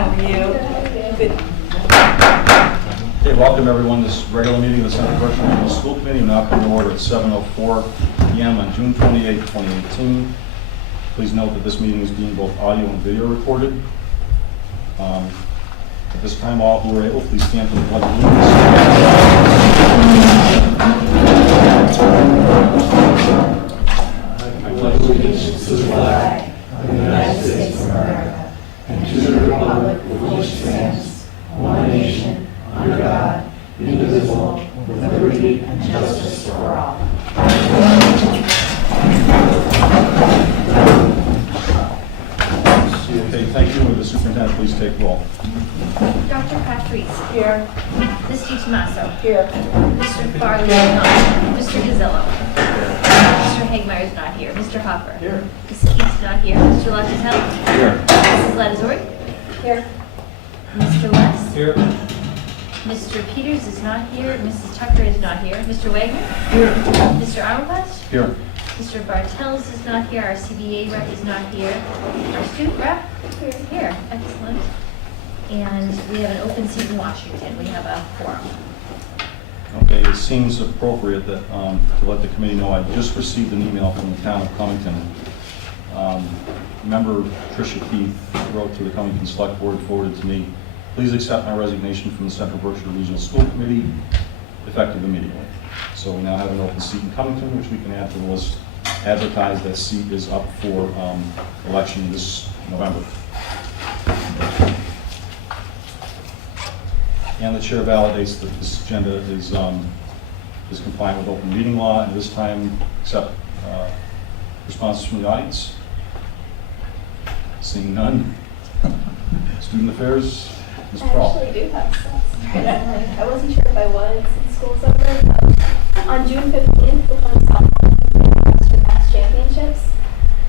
How are you? Good. Okay, welcome everyone to this regular meeting of the Central Berkshire Regional School Committee. Now come to order at 7:04 p.m. on June 28, 2018. Please note that this meeting is being both audio and video recorded. At this time, all who are able, please stand for the pledge of allegiance. I pledge allegiance to the flag of the United States of America and to the republic for which it stands, one nation, under God, indivisible, with liberty and justice for all. Okay, thank you. Will the superintendent please take roll? Dr. Patrice. Here. Ms. DiTomaso. Here. Mr. Farley is not. Mr. Gazzello. Mr. Hagmeyer is not here. Mr. Hopper. Here. Ms. Keats not here. Mr. Latitel. Here. Mrs. Latizori. Here. Mr. West. Here. Mr. Peters is not here. Mrs. Tucker is not here. Mr. Wagner. Here. Mr. Armquist. Here. Mr. Bartels is not here. Our CBA rep is not here. Our student rep is here. Excellent. And we have an open seat in Washington. We have a quorum. Okay, it seems appropriate that to let the committee know I just received an email from the town of Cummington. Member Tricia Keith wrote to the Cummington Select Board, forwarded to me, please accept my resignation from the Central Berkshire Regional School Committee, effective immediately. So we now have an open seat in Cummington, which we can add to the list. Advertised, that seat is up for election this November. And the chair validates that this agenda is compliant with open meeting law, and this time accept responses from the audience. Seeing none. Student affairs, Ms. I Prowl. actually do have stuff. I wasn't sure if I was in school's over, but on June 15th, the fun softball team for past championships.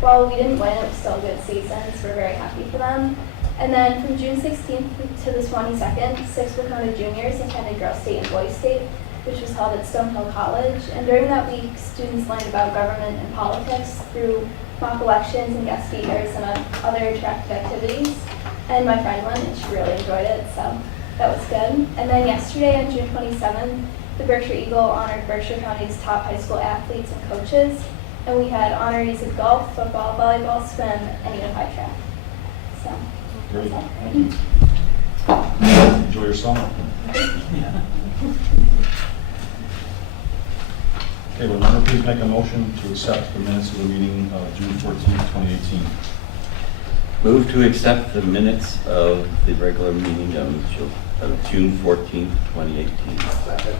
While we didn't win, it was still a good season, so we're very happy for them. And then from June 16th to the 22nd, 6 Wakona juniors attended Girls State and Boys State, which was held at Stonehill College. And during that week, students learned about government and politics through mock elections and guest speakers and other interactive activities. And my friend went, and she really enjoyed it, so that was good. And then yesterday, on June 27th, the Berkshire Eagle honored Berkshire County's top high school athletes and coaches. And we had honorees in golf, football, volleyball, swim, and unified track. So. Great, thank you. Enjoy your summer. Okay, will member please make a motion to accept the minutes of the meeting of June 14, 2018. Move to accept the minutes of the regular meeting of June 14th, 2018. Okay,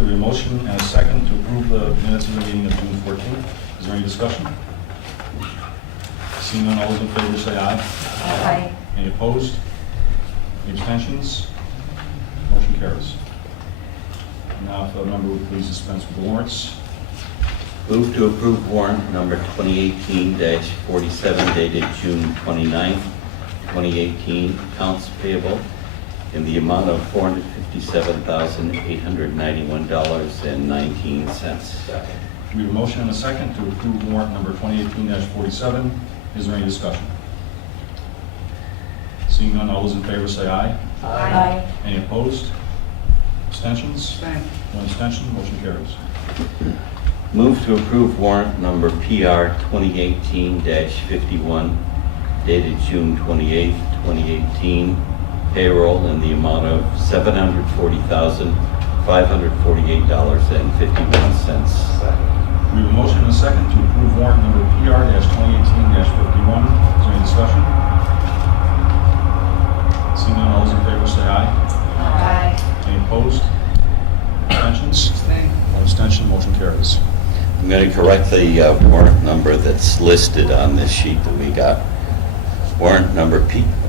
we have a motion and a second to approve the minutes of the meeting of June 14th. Is there any discussion? Seeing none, all those in favor say aye. Aye. Any opposed? Any abstentions? Motion carries. Now, if a member would please dispense with the warrants. Move to approve warrant number 2018-47 dated June 29th, 2018, accounts payable in the amount of $457,891.19. We have a motion and a second to approve warrant number 2018-47. Is there any discussion? Seeing none, all those in favor say aye. Aye. Any opposed? Abstentions? One abstention, motion carries. Move to approve warrant number PR 2018-51 dated June 28th, 2018, payroll in the amount of $740,548.51. We have a motion and a second to approve warrant number PR-2018-51. Is there any discussion? Seeing none, all those in favor say aye. Aye. Any opposed? Abstentions? One abstention, motion carries. I'm going to correct the warrant number that's listed on this sheet that we got. Warrant number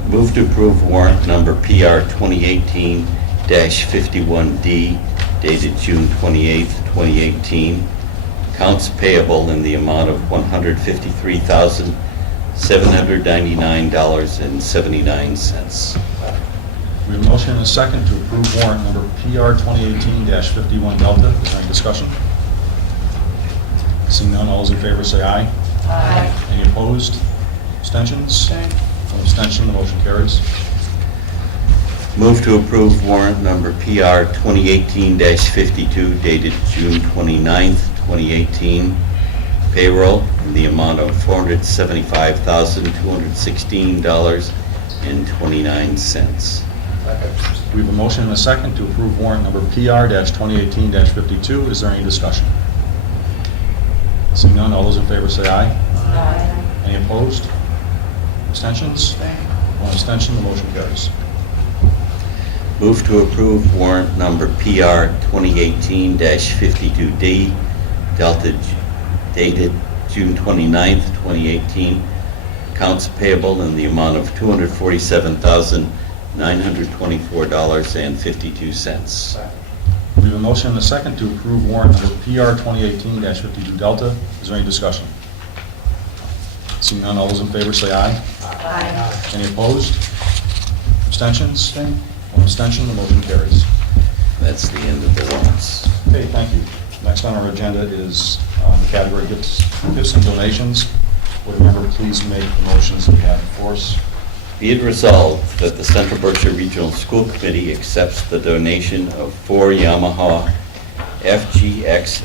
move to approve warrant number PR 2018-51D dated June 28th, 2018. Accounts payable in the amount of $153,799.79. We have a motion and a second to approve warrant number PR 2018-51 Delta. Is there any discussion? Seeing none, all those in favor say aye. Aye. Any opposed? Abstentions? One abstention, the motion carries. Move to approve warrant number PR 2018-52 dated June 29th, 2018. Payroll in the amount of $475,216.29. We have a motion and a second to approve warrant number PR-2018-52. Is there any discussion? Seeing none, all those in favor say aye. Aye. Any opposed? Abstentions? One abstention, the motion carries. Move to approve warrant number PR 2018-52D, dated June 29th, 2018. Accounts payable in the amount of $247,924.52. We have a motion and a second to approve warrant number PR 2018-52 Delta. Is there any discussion? Seeing none, all those in favor say aye. Aye. Any opposed? Abstentions? One abstention, the motion carries. That's the end of the warrants. Okay, thank you. Next on our agenda is the category gifts and donations. Would a member please make the motions that we have before us? Be it resolved that the Central Berkshire Regional School Committee accepts the donation of 4 Yamaha FGX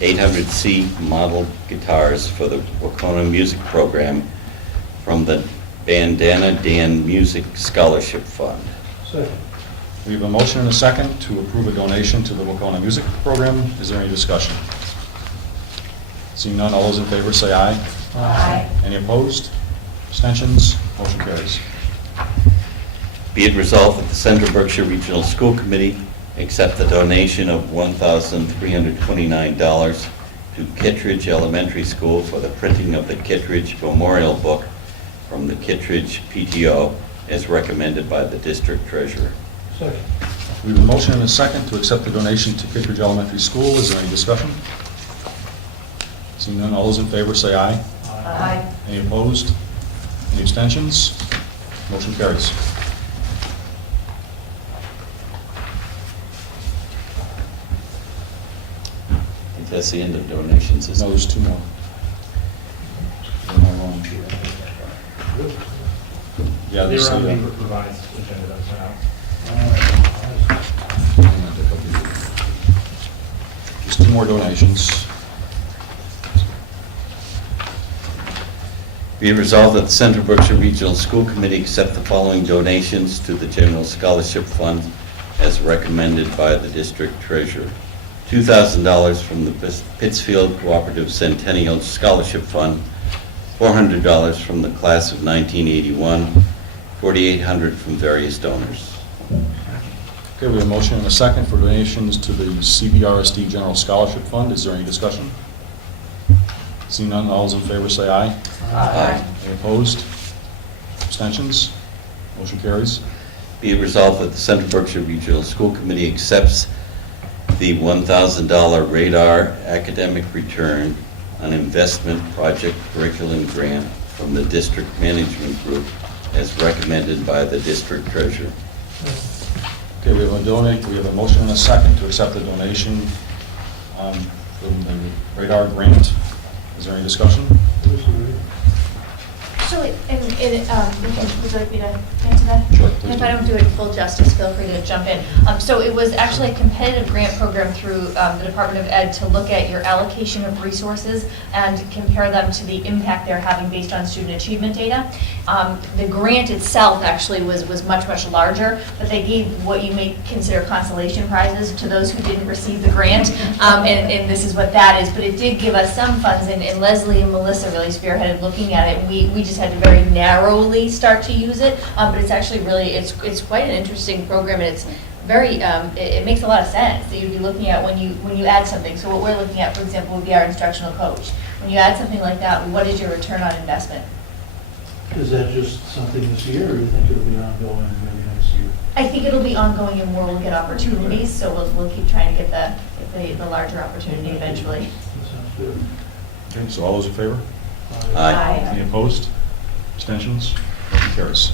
800C model guitars for the Wacona Music Program from the Bandana Dan Music Scholarship Fund. Second. We have a motion and a second to approve a donation to the Wacona Music Program. Is there any discussion? Seeing none, all those in favor say aye. Aye. Any opposed? Abstentions? Motion carries. Be it resolved that the Central Berkshire Regional School Committee accept the donation of $1,329 to Kittredge Elementary School for the printing of the Kittredge Memorial Book from the Kittredge PTO as recommended by the district treasurer. Second. We have a motion and a second to accept the donation to Kittredge Elementary School. Is there any discussion? Seeing none, all those in favor say aye. Aye. Any opposed? Any abstentions? Motion carries. I think that's the end of donations, No, isn't it? there's two more. Am I wrong? Yeah, They this were on is the revised agenda that was sent out. Just two more donations. Be it resolved that the Central Berkshire Regional School Committee accept the following donations to the General Scholarship Fund as recommended by the district treasurer. $2,000 from the Pittsfield Cooperative Centennial Scholarship Fund, $400 from the class of 1981, $4,800 from various donors. Okay, we have a motion and a second for donations to the CBRSD General Scholarship Fund. Is there any discussion? Seeing none, all those in favor say aye. Aye. Any opposed? Abstentions? Motion carries. Be it resolved that the Central Berkshire Regional School Committee accepts the $1,000 radar academic return on investment project curriculum grant from the district management group as recommended by the district treasurer. Okay, we have a motion and a second to accept the donation from the radar grant. Is there any discussion? So, would you like me to answer that? Sure, And please if do. I don't do it full justice, feel free to jump in. So it was actually a competitive grant program through the Department of Ed to look at your allocation of resources and compare them to the impact they're having based on student achievement data. The grant itself actually was much, much larger, but they gave what you may consider consolation prizes to those who didn't receive the grant, and this is what that is. But it did give us some funds, and Leslie and Melissa really spearheaded looking at it, and we just had to very narrowly start to use it, but it's actually really, it's quite an interesting program, and it's very, it makes a lot of sense that you'd be looking at when you add something. So what we're looking at, for example, would be our instructional coach. When you add something like that, what is your return on investment? Is that just something this year, or you think it'll be ongoing maybe next year? I think it'll be ongoing, and we'll look at opportunities, so we'll keep trying to get the larger opportunity eventually. That sounds good. Okay, so all those in favor? Aye. Any opposed? Abstentions? Motion carries.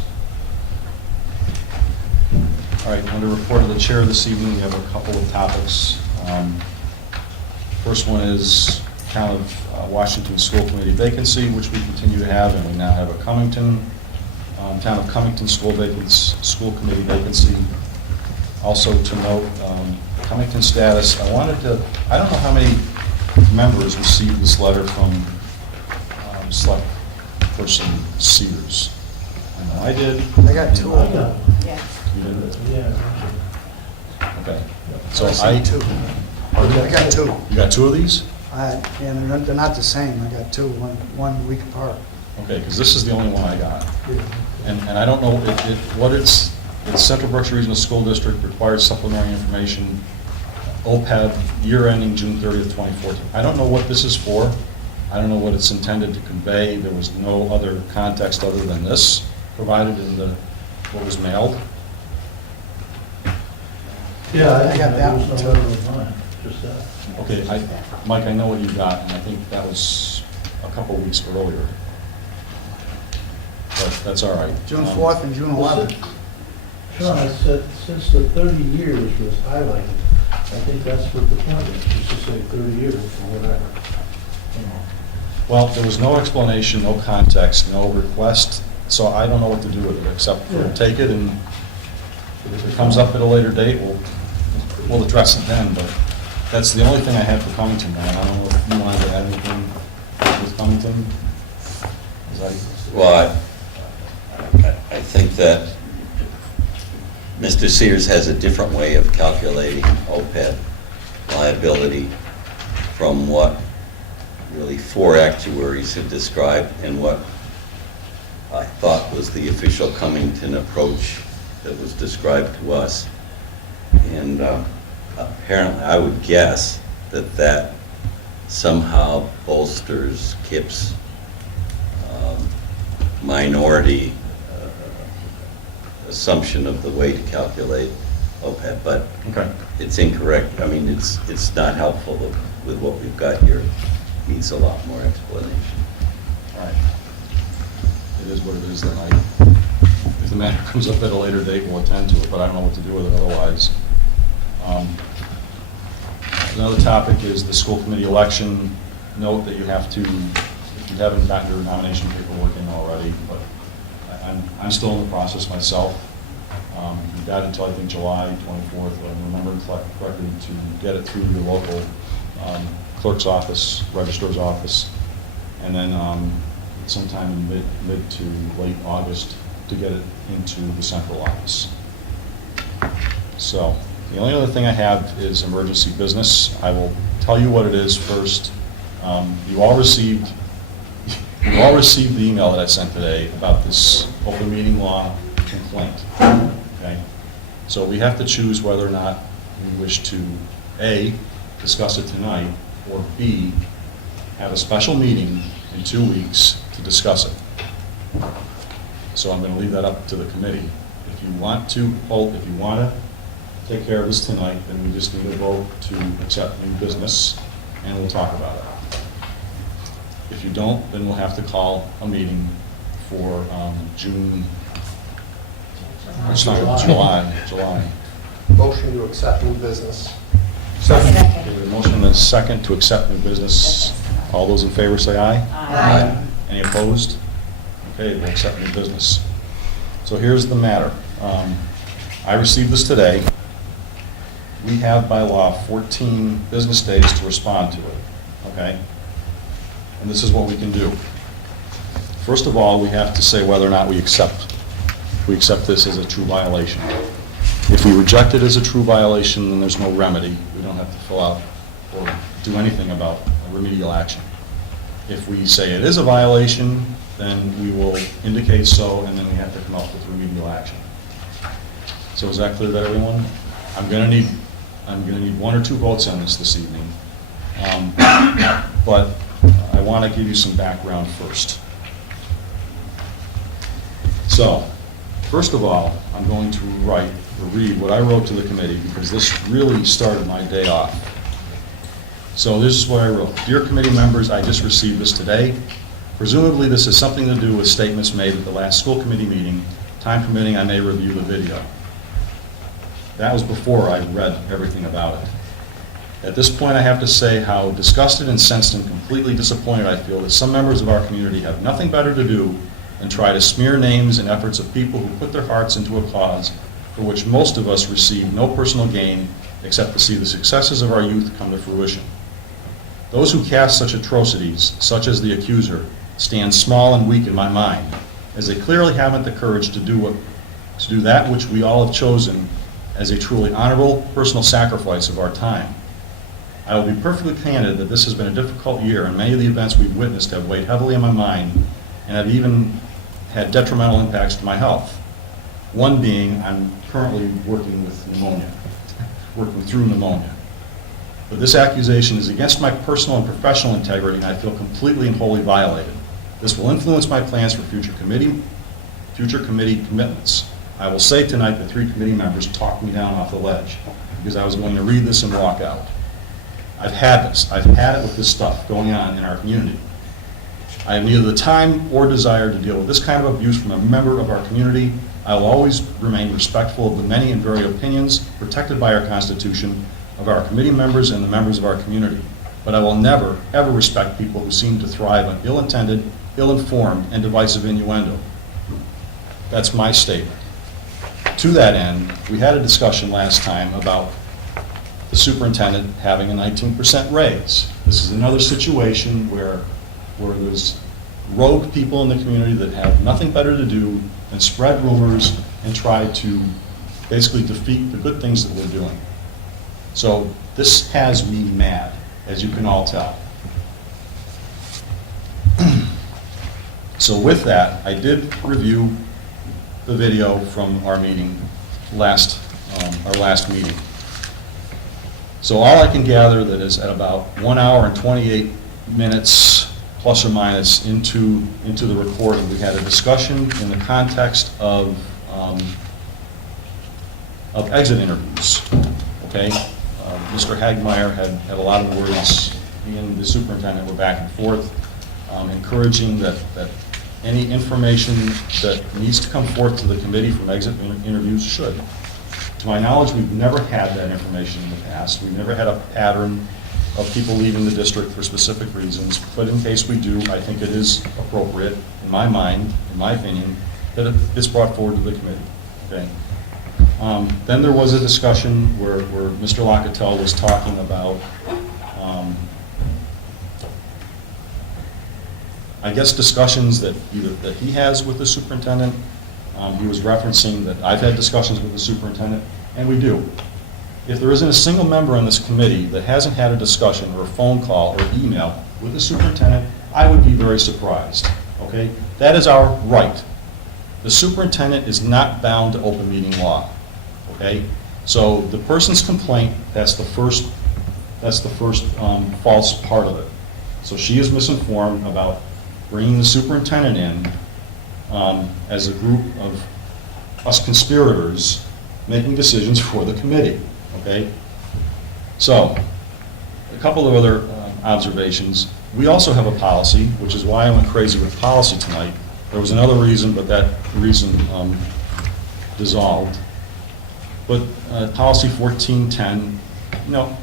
All right, under report of the chair this evening, we have a couple of topics. First one is count of Washington School Committee vacancy, which we continue to have, and we now have a Cummington Town of Cummington School Committee vacancy. Also to note, Cummington status, I don't know how many members received this letter from Select Person Sears. I know I did. I got two. I got it. Yeah. You did? Yeah. Okay. So I see two. I got two. You got two of these? And they're not the same. I got two, one week apart. Okay, because this is the only one I got. And I don't know what it's Central Berkshire Regional School District required supplementary information, OPEB, year ending June 30th, 2014. I don't know what this is for. I don't know what it's intended to convey. There was no other context other than this provided in what was mailed. Yeah, I got that there was one, no too. letter of mine, just that. Okay, Mike, I know what you got, and I think that was a couple weeks earlier. But that's all right. June 4th and June 11th. Sean, I said, since the 30 years was highlighted, I think that's what the point is, just to say 30 years or whatever. You know. Well, there was no explanation, no context, no request, so I don't know what to do with it, except for Yeah. take it, and if it comes up at a later date, we'll address it then, but that's the only thing I had for Cummington, man. I don't know if you wanted to add anything with Cummington? Well, I think that Mr. Sears has a different way of calculating OPEB liability from what really four actuaries have described and what I thought was the official Cummington approach that was described to us. And apparently, I would guess that somehow bolsters KIP's minority assumption of the way to calculate OPEB, but Okay. it's incorrect. I mean, it's not helpful with what we've got here. It needs a lot more explanation. All right. It is what it is, then if the matter comes up at a later date, we'll attend to it, but I don't know what to do with it otherwise. Another topic is the school committee election. Note that you have to, if you haven't gotten your nomination paperwork in already, but I'm still in the process myself. You got until, I think, July 24th, if I remember correctly, to get it through your local clerk's office, registrar's office, and then sometime in mid to late August to get it into the central office. So the only other thing I have is emergency business. I will tell you what it is first. You all received the email that I sent today about this open meeting law complaint. Okay? So we have to choose whether or not we wish to, A, discuss it tonight, or B, have a special meeting in 2 weeks to discuss it. So I'm going to leave that up to the committee. If you want to take care of this tonight, then we just need a vote to accept new business, and we'll talk about it. If you don't, then we'll have to call a meeting for July. Motion to accept new business. Second. Okay, a motion and a second to accept new business. All those in favor say aye. Aye. Any opposed? Okay, we'll accept new business. So here's the matter. I received this today. We have by law 14 business days to respond to it, okay? And this is what we can do. First of all, we have to say whether or not we accept this as a true violation. If we reject it as a true violation, then there's no remedy. We don't have to fill out or do anything about a remedial action. If we say it is a violation, then we will indicate so, and then we have to come up with remedial action. So is that clear to everyone? I'm going to need 1 or 2 votes on this evening. But I want to give you some background first. So, first of all, I'm going to read what I wrote to the committee, because this really started my day off. So this is what I wrote. Dear committee members, I just received this today. Presumably this has something to do with statements made at the last school committee meeting. Time permitting, I may review the video. That was before I read everything about it. At this point, I have to say how disgusted, incensed, and completely disappointed I feel that some members of our community have nothing better to do and try to smear names and efforts of people who put their hearts into a cause for which most of us receive no personal gain except to see the successes of our youth come to fruition. Those who cast such atrocities, such as the accuser, stand small and weak in my mind, as they clearly haven't the courage to do that which we all have chosen as a truly honorable personal sacrifice of our time. I will be perfectly candid that this has been a difficult year, and many of the events we've witnessed have weighed heavily on my mind and have even had detrimental impacts to my health. One being, I'm currently working through pneumonia. But this accusation is against my personal and professional integrity, and I feel completely and wholly violated. This will influence my plans for future committee commitments. I will say tonight that 3 committee members talked me down off the ledge because I was going to read this and walk out. I've had this. I've had it with this stuff going on in our community. I have neither the time or desire to deal with this kind of abuse from a member of our community. I will always remain respectful of the many and varied opinions protected by our Constitution of our committee members and the members of our community. But I will never, ever respect people who seem to thrive on ill-intended, ill-informed, and divisive innuendo. That's my statement. To that end, we had a discussion last time about the superintendent having a 19% raise. This is another situation where there's rogue people in the community that have nothing better to do than spread rumors and try to basically defeat the good things that we're doing. So this has me mad, as you can all tell. So with that, I did review the video from our meeting, our last meeting. So all I can gather that is at about 1 hour and 28 minutes, plus or minus, into the recording, we had a discussion in the context of exit interviews. Okay, Mr. Hagmeyer had a lot of words. He and the superintendent were back and forth, encouraging that any information that needs to come forth to the committee from exit interviews should. To my knowledge, we've never had that information in the past. We've never had a pattern of people leaving the district for specific reasons, but in case we do, I think it is appropriate, in my mind, in my opinion, that it's brought forward to the committee. Okay. Then there was a discussion where Mr. Locatell was talking about, I guess, discussions that he has with the superintendent. He was referencing that I've had discussions with the superintendent, and we do. If there isn't a single member on this committee that hasn't had a discussion or a phone call or email with the superintendent, I would be very surprised. Okay? That is our right. The superintendent is not bound to open meeting law. Okay? So the person's complaint, that's the first false part of it. So she is misinformed about bringing the superintendent in as a group of us conspirators making decisions for the committee. Okay? So, a couple of other observations. We also have a policy, which is why I went crazy with policy tonight. There was another reason, but that reason dissolved. But policy 1410, you know,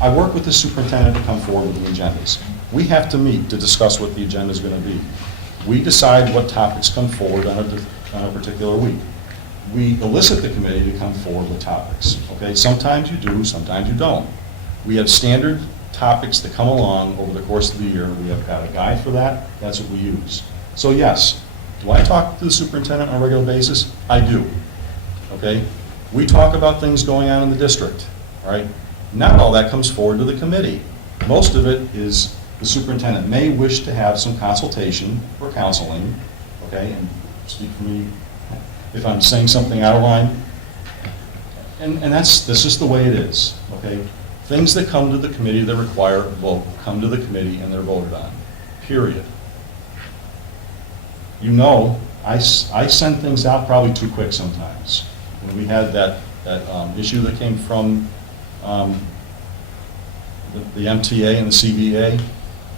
I work with the superintendent to come forward with the agendas. We have to meet to discuss what the agenda is going to be. We decide what topics come forward on a particular week. We elicit the committee to come forward with topics. Okay, sometimes you do, sometimes you don't. We have standard topics that come along over the course of the year. We have got a guide for that. That's what we use. So yes, do I talk to the superintendent on a regular basis? I do. Okay, we talk about things going on in the district. Right? Not all that comes forward to the committee. Most of it is the superintendent may wish to have some consultation or counseling. Okay, and speak for me if I'm saying something out of line. And that's just the way it is, okay? Things that come to the committee that require a vote come to the committee and they're voted on, period. You know, I send things out probably too quick sometimes. When we had that issue that came from the MTA and the CBA,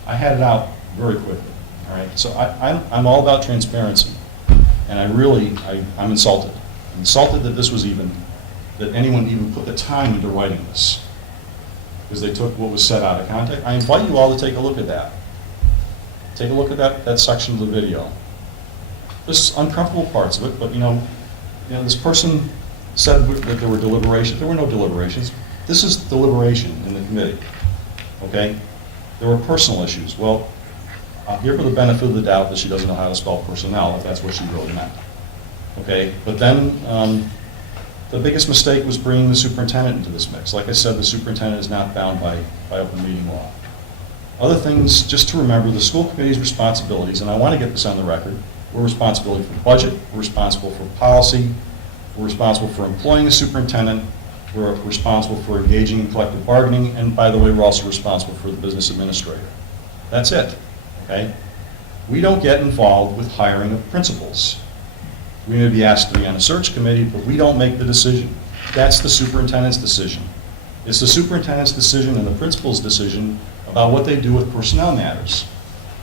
I had it out very quickly, all right? So I'm all about transparency. And I'm insulted. I'm insulted that that anyone even put the time into writing this. Because they took what was said out of context. I invite you all to take a look at that. Take a look at that section of the video. there's uncomfortable parts of it, but this person said that there were deliberations. There were no deliberations. This is deliberation in the committee, okay? There were personal issues. Well, I'll give her the benefit of the doubt that she doesn't know how to spell personnel, if that's what she really meant, okay? But then the biggest mistake was bringing the superintendent into this mix. Like I said, the superintendent is not bound by open meeting law. Other things, just to remember, the school committee's responsibilities, and I want to get this on the record, we're responsible for budget, we're responsible for policy, we're responsible for employing a superintendent, we're responsible for engaging in collective bargaining, and by the way, we're also responsible for the business administrator. That's it, okay? We don't get involved with hiring of principals. We may be asked to be on a search committee, but we don't make the decision. That's the superintendent's decision. It's the superintendent's decision and the principal's decision about what they do with personnel matters.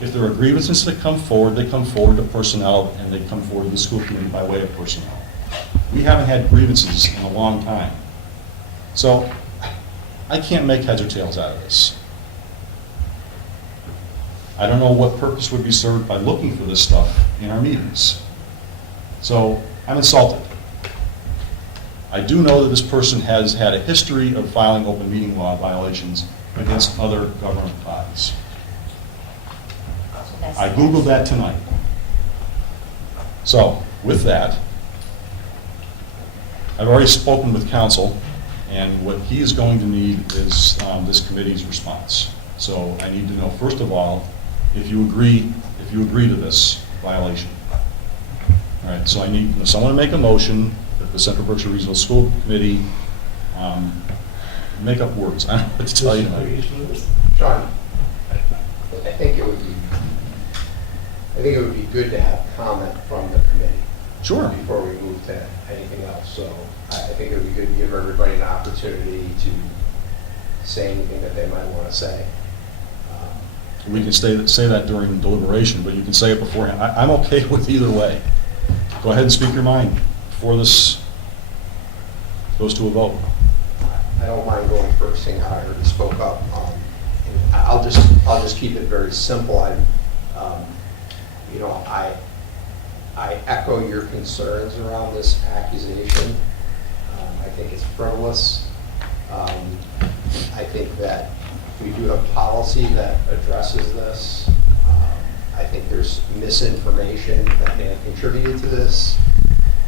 If there are grievances that come forward, they come forward to personnel, and they come forward to the school committee by way of personnel. We haven't had grievances in a long time. So I can't make heads or tails out of this. I don't know what purpose would be served by looking for this stuff in our meetings. So I'm insulted. I do know that this person has had a history of filing open meeting law violations against other government bodies. I Googled that tonight. So with that, I've already spoken with counsel, and what he is going to need is this committee's response. So I need to know, first of all, if you agree to this violation. All right, so I need someone to make a motion that the Central Berkshire Regional School Committee make up words. I don't know what to tell you tonight. John, I think it would be good to have comment from the committee. Sure. Before we move to anything else. So I think it would be good to give everybody an opportunity to say anything that they might want to say. We can say that during deliberation, but you can say it beforehand. I'm okay with either way. Go ahead and speak your mind before this goes to a vote. I don't mind going first, seeing how I already spoke up. And I'll just keep it very simple. I echo your concerns around this accusation. I think it's frivolous. I think that we do have policy that addresses this. I think there's misinformation that may have contributed to this.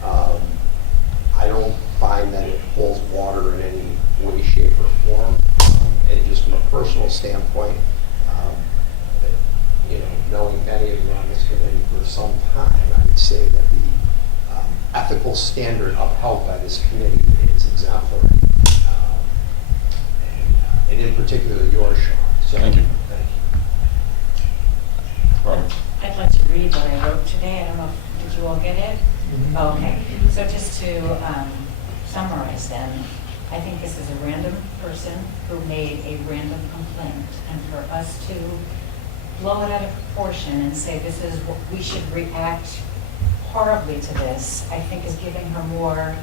I don't find that it holds water in any way, shape, or form. And just from a personal standpoint, knowing many of you on this committee for some time, I would say that the ethical standard upheld by this committee is exemplary. And in particular, yours, Sean. So, Thank you. Thank you. Robert. I'd like to read what I wrote today. I don't know, did you all get it? Oh, okay. So just to summarize then, I think this is a random person who made a random complaint. And for us to blow it out of proportion and say this is what we should react horribly to this, I think is giving her more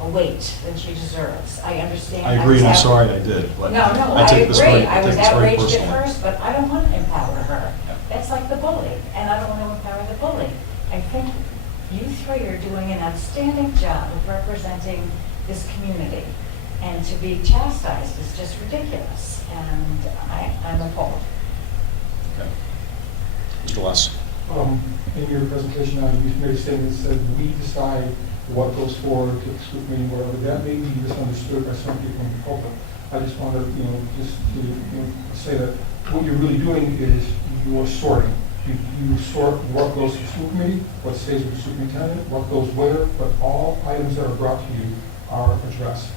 a weight than she deserves. I understand. I agree, and I'm sorry I did. But No, I take this agree. very- I was take this very outraged at personally. first, but I don't want to empower her. Yeah. That's like the bully, and I don't want to empower the bully. I think you three are doing an outstanding job of representing this community, and to be chastised is just ridiculous, and I'm appalled. Okay. Mr. Less. In your presentation, you made a statement that said, we decide what goes forward to the school committee, whatever. That may be misunderstood by some people in the pulpit. I just want to, just to say that what you're really doing is you are sorting. You sort what goes to the school committee, what stays with the superintendent, what goes where, but all items that are brought to you are addressed.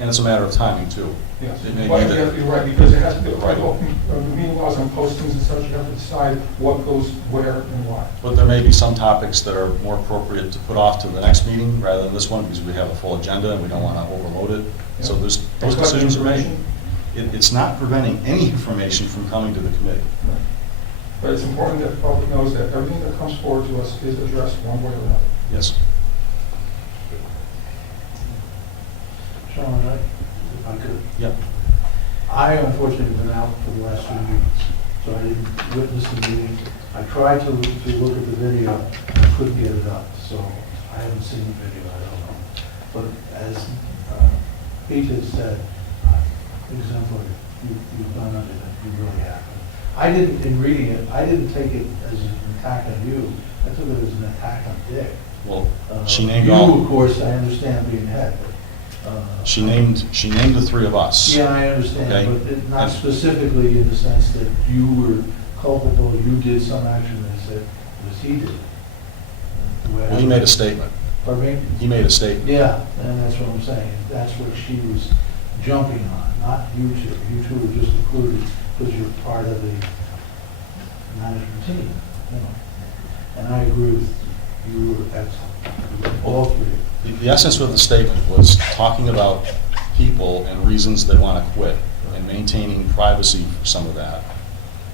And it's a matter of timing, too. Yes, It may but be that- you're right, because it has to be, Right. the meeting laws on postings and such, you have to decide what goes where and why. But there may be some topics that are more appropriate to put off to the next meeting rather than this one, because we have a full agenda and we don't want to overload it. So Yeah. those Collect decisions are made. information. It's not preventing any information from coming to the committee. Right. But it's important that the public knows that everything that comes forward to us is addressed one way or another. Yes. Sean, if I could. Yep. I unfortunately have been out for the last few weeks. so I didn't witness the meeting. I tried to look at the video, I couldn't get it up, so I haven't seen the video, I don't know. But as Pete has said, exemplary, you've done it, you really have. I didn't, in reading it, I didn't take it as an attack on you, I took it as an attack on Dick. Well, she named all. You, of course, I understand being head, but. She named the three of us. Yeah, I understand, Okay. but not specifically in the sense that you were culpable, you did some action that said, was he did. Well, he made a statement. Pardon me? He made a statement. Yeah, and that's what I'm saying. That's what she was jumping on, not you two. You two were just included because you're part of the management team, you know. And I agree with you, you were excellent, all three. The essence of the statement was talking about people and reasons they want to quit and maintaining privacy for some of that.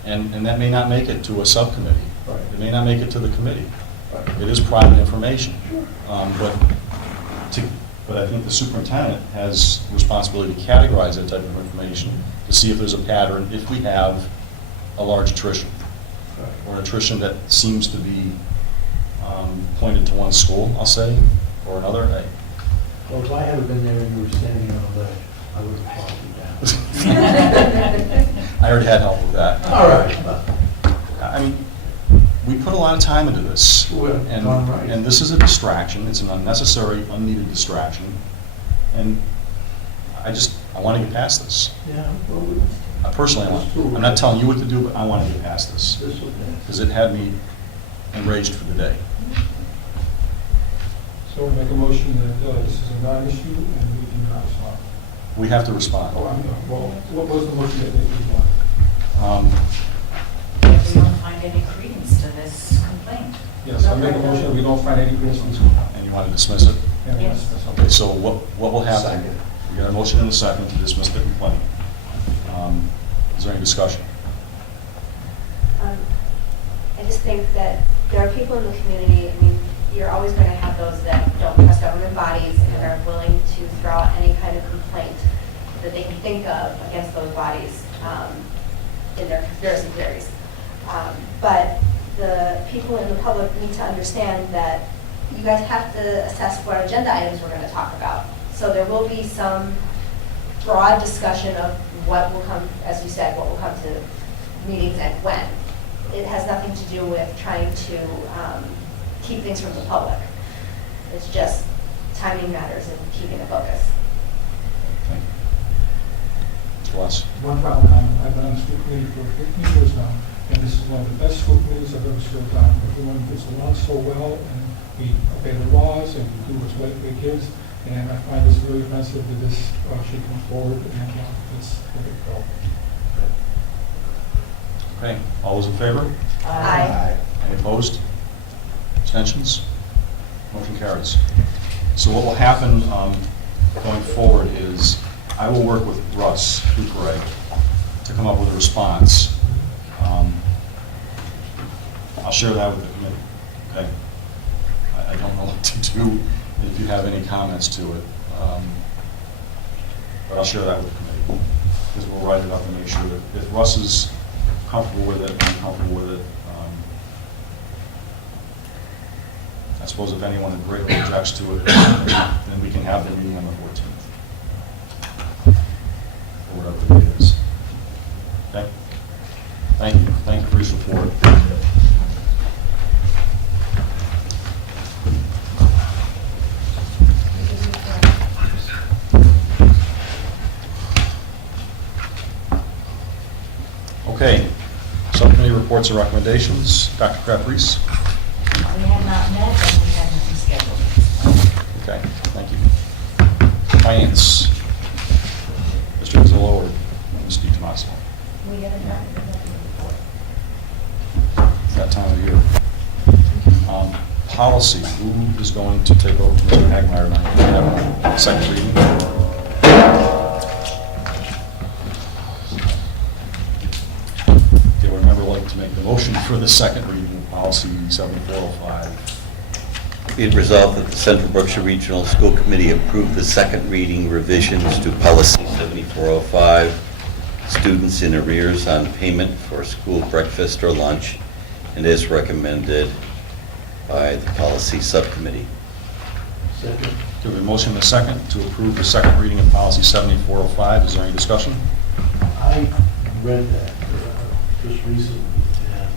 And that may not make it to a subcommittee. Right. It may not make it to the committee. Right. It is private information. But I think the superintendent has responsibility to categorize that type of information to see if there's a pattern, if we have a large attrition, Right. or an attrition that seems to be pointed to one school, I'll say, or another. Well, if I had been there and you were standing on the ledge, I would have talked you down. I already had help with that. All right. I mean, we put a lot of time into this. Well, And, done right. and this is a distraction. It's an unnecessary, unneeded distraction. And I want to get past this. Yeah, well, Personally, I'm not telling you what to do, but I want to get past this. this will Because it had me enraged for the day. So we make a motion that this is a non-issue and we do not respond. We have to respond. Oh, well, what was the motion that we want? If we don't find any credence to this complaint. Yes, I make a motion that we don't find any reason to. And you want to dismiss it? Yes. Okay, so what will happen? Second. We got a motion and a second to dismiss the complaint. Is there any discussion? I just think that there are people in the community, I mean, you're always going to have those that don't trust government bodies and are willing to throw out any kind of complaint that they can think of against those bodies in their conspiracy theories. But the people in the public need to understand that you guys have to assess what agenda items we're going to talk about. So there will be some broad discussion of what will come, as you said, what will come to meetings and when. It has nothing to do with trying to keep things from the public. It's just timing matters and keeping the focus. Thank you. Mr. West? One final comment, I've been on the school committee for 15 years now, and this is one of the best school committees I've ever served on. Everyone gets along so well, and we obey the laws, and we do what's right for the kids, and I find this very offensive that this should come forward, and let's let it go. Okay, all those in favor? Aye. Any opposed? Abstentions? Motion carries. So what will happen going forward is I will work with Russ Duperay to come up with a response. I'll share that with the committee, okay? I don't know what to do if you have any comments to it. But I'll share that with the committee, because we'll write it up and make sure that if Russ is comfortable with it, I'm comfortable with it. I suppose if anyone greatly objects to it, then we can have the meeting on the 14th. Or whatever the date is. Okay? Thank you. Thank you for your support. Okay. Subcommittee reports and recommendations. Dr. Kraft-Reese. We have not met and we have nothing scheduled at this point. Okay, thank you. Finance. Mr. Zillo or Ms. DiTomaso? We haven't met. It's that time of year. Policy, who is going to take over from Mr. Hagmeyer now? We have a second reading. Okay, would a member like to make the motion for the second reading of policy 7405? Be it resolved that the Central Berkshire Regional School Committee approve the second reading revisions to policy 7405 students in arrears on payment for school breakfast or lunch, and is recommended by the policy subcommittee. Second. Do we have a motion and a second to approve the second reading of policy 7405? Is there any discussion? I read that just recently,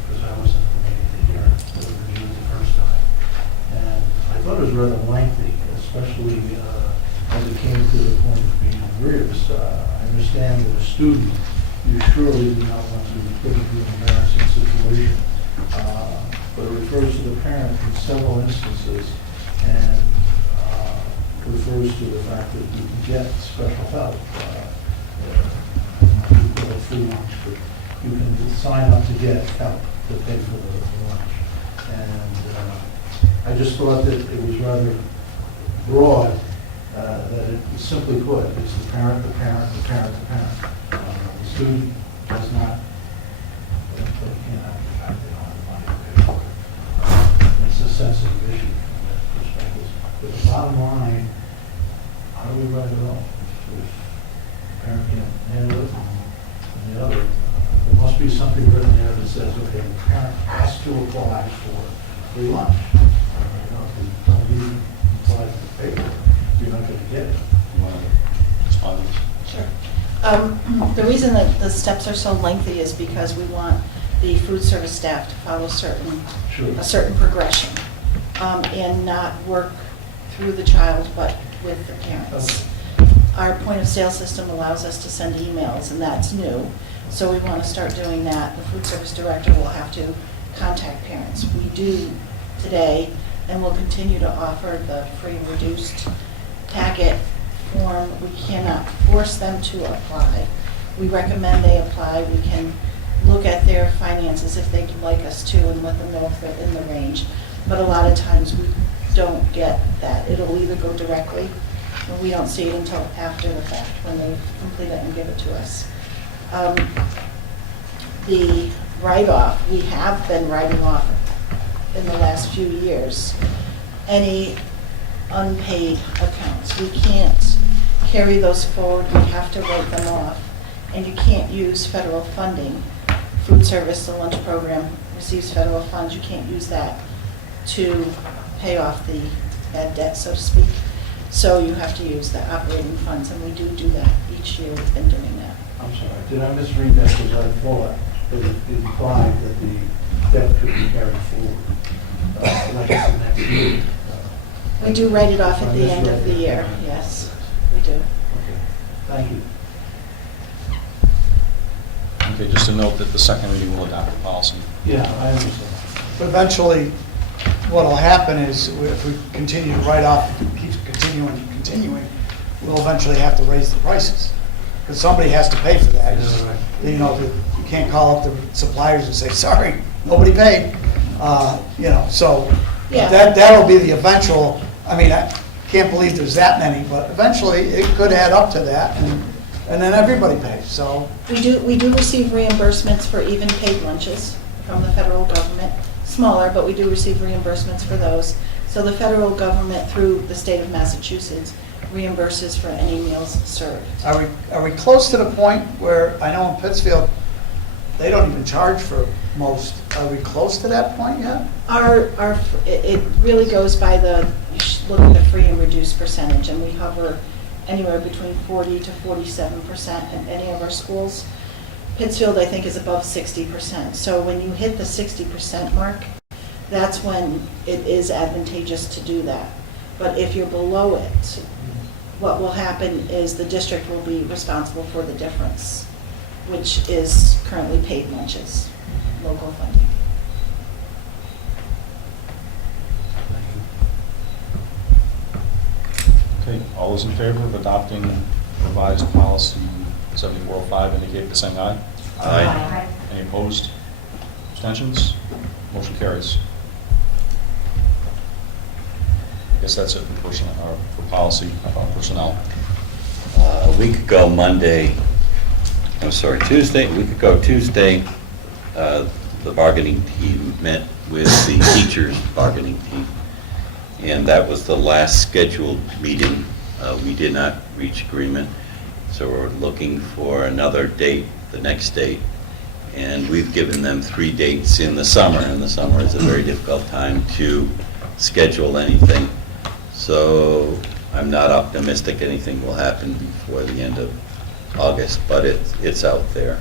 because I was in the meeting here, the review the first time. And I thought it was rather lengthy, especially as it came to the point of being arrears. I understand that a student, you surely do not want to be put into an embarrassing situation. But it refers to the parent in several instances, and refers to the fact that you can get special help. You can go free lunch, but you can sign up to get help to pay for the lunch. And I just thought that it was rather broad, that it simply put, it's the parent, the parent, the parent, the parent. The student does not, they can't have the fact they don't have the money to pay for it. It's a sensitive issue from that perspective. But the bottom line, how do we write it off? If the parent can't handle it, and the other, there must be something written there that says, okay, the parent has to apply for free lunch. You know, if you don't even apply for the paper, you're not going to get it. You want to respond to this? Sure. The reason that the steps are so lengthy is because we want the food service staff to follow a certain progression, and not work through the child, but with the parents. Our point of sale system allows us to send emails, and that's new. So we want to start doing that. The food service director will have to contact parents. We do today, and will continue to offer the free and reduced packet form. We cannot force them to apply. We recommend they apply. We can look at their finances if they'd like us to and let them know if they're in the range. But a lot of times we don't get that. It'll either go directly, or we don't see it until after the fact when they complete it and give it to us. The write-off, we have been writing off in the last few years any unpaid accounts. We can't carry those forward. We have to write them off. And you can't use federal funding. Food service, the lunch program receives federal funds. You can't use that to pay off the bad debt, so to speak. So you have to use the operating funds, and we do that each year. We've been doing that. I'm sorry, did I misread that? Because I thought that it implied that the debt could be carried forward, like it's the next year. We do write it off at I the end of misread the that. year, yes, we do. Okay, thank you. Okay, just to note that the second reading will adopt the policy. Yeah, I understand. But eventually, what will happen is if we continue to write off, if it keeps continuing, we'll eventually have to raise the prices. Because somebody has to pay for that. Yeah, right. You know, you can't call up the suppliers and say, sorry, nobody paid. You know, so Yeah. that'll be the eventual, I mean, I can't believe there's that many, but eventually it could add up to that, and then everybody pays, so. We do receive reimbursements for even paid lunches from the federal government, smaller, but we do receive reimbursements for those. So the federal government, through the state of Massachusetts, reimburses for any meals served. Are we close to the point where, I know in Pittsfield, they don't even charge for most. Are we close to that point yet? It really goes by look at the free and reduced percentage, and we hover anywhere between 40 to 47% in any of our schools. Pittsfield, I think, is above 60%. So when you hit the 60% mark, that's when it is advantageous to do that. But if you're below it, what will happen is the district will be responsible for the difference, which is currently paid lunches, local funding. Okay, all those in favor of adopting revised policy 7405 indicate by saying aye. Aye. Any opposed? Abstentions? Motion carries. I guess that's it for policy personnel. A week ago Tuesday, the bargaining team met with the teachers' bargaining team. And that was the last scheduled meeting. We did not reach agreement, so we're looking for another date the next date. And we've given them 3 dates in the summer, and the summer is a very difficult time to schedule anything. So I'm not optimistic anything will happen before the end of August, but it's out there.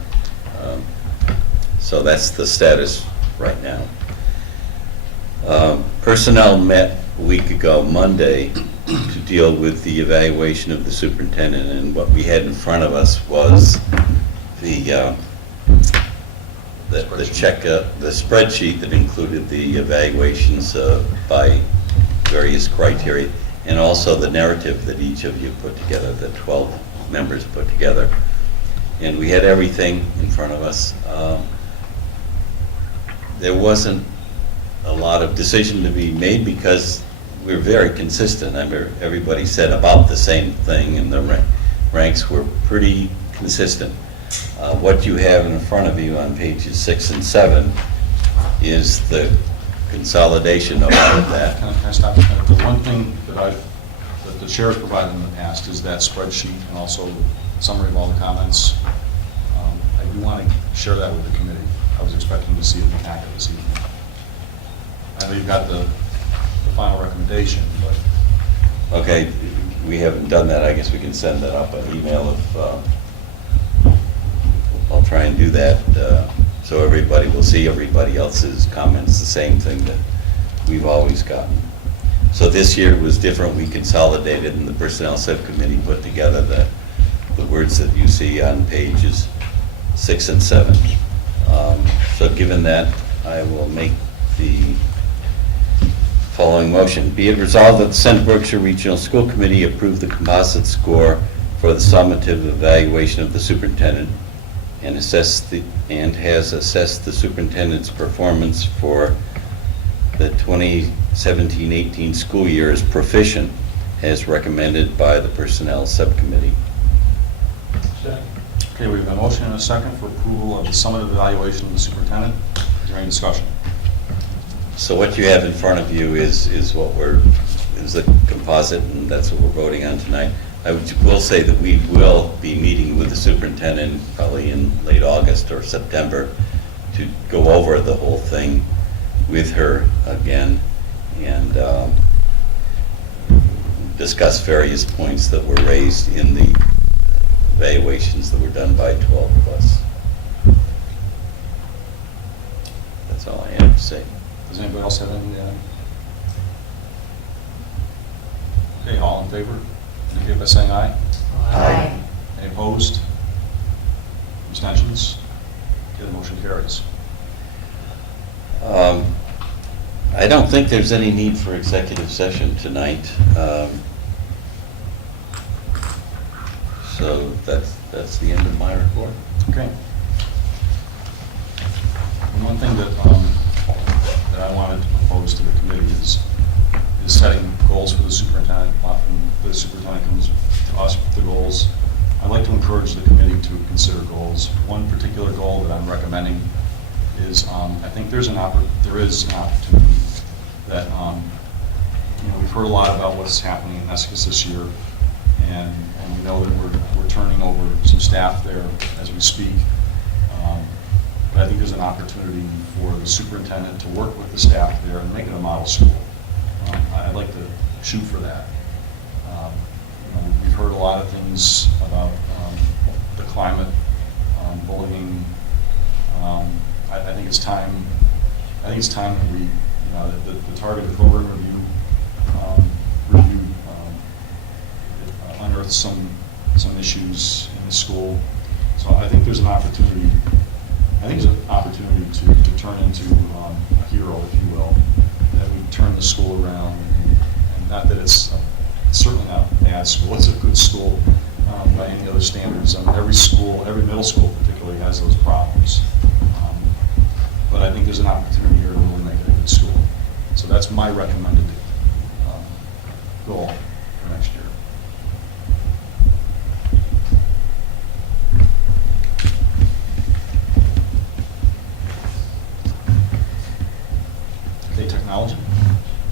So that's the status right now. Personnel met a week ago, Monday, to deal with the evaluation of the superintendent, and what we had in front of us was the spreadsheet that included the evaluations by various criteria, and also the narrative that each of you put together, the 12 members put together. And we had everything in front of us. There wasn't a lot of decision to be made because we're very consistent. I mean, everybody said about the same thing, and the ranks were pretty consistent. What you have in front of you on pages 6 and 7 is the consolidation of all of that. Can I stop? The one thing that the chair has provided in the past is that spreadsheet and also a summary of all the comments. I do want to share that with the committee. I was expecting to see it in the packet this evening. I know you've got the final recommendation, but... Okay, we haven't done that. I guess we can send that up an email if, I'll try and do that so everybody will see everybody else's comments, the same thing that we've always gotten. So this year was different. We consolidated, and the Personnel Subcommittee put together the words that you see on pages 6 and 7. So given that, I will make the following motion. Be it resolved that the Central Berkshire Regional School Committee approve the composite score for the summative evaluation of the superintendent and has assessed the superintendent's performance for the 2017-18 school year as proficient, as recommended by the Personnel Subcommittee. Okay, we have a motion and a second for approval of the summative evaluation of the superintendent. Is there any discussion? So what you have in front of you is the composite, and that's what we're voting on tonight. I will say that we will be meeting with the superintendent probably in late August or September to go over the whole thing with her again and discuss various points that were raised in the evaluations that were done by 12 of us. That's all I have to say. Does anybody else have anything to add? Okay, all in favor? Indicate by saying aye. Aye. Any opposed? Abstentions? Okay, the motion carries. I don't think there's any need for executive session tonight. So that's the end of my report. Okay. And one thing that I wanted to propose to the committee is setting goals for the superintendent. Often the superintendent comes to us with the goals. I'd like to encourage the committee to consider goals. One particular goal that I'm recommending is I think there is an opportunity that we've heard a lot about what's happening in Escus this year, and we know that we're turning over some staff there as we speak. But I think there's an opportunity for the superintendent to work with the staff there and make it a model school. I'd like to shoot for that. We've heard a lot of things about the climate, bullying. I think it's time. That we, the targeted program review unearthed some issues in the school. So I think there's an opportunity. To turn into a hero, if you will, that we turn the school around, and not that it's certainly not a bad school. It's a good school by any other standards. Every middle school particularly has those problems. But I think there's an opportunity here to really make it a good school. So that's my recommended goal for next year. Okay, technology.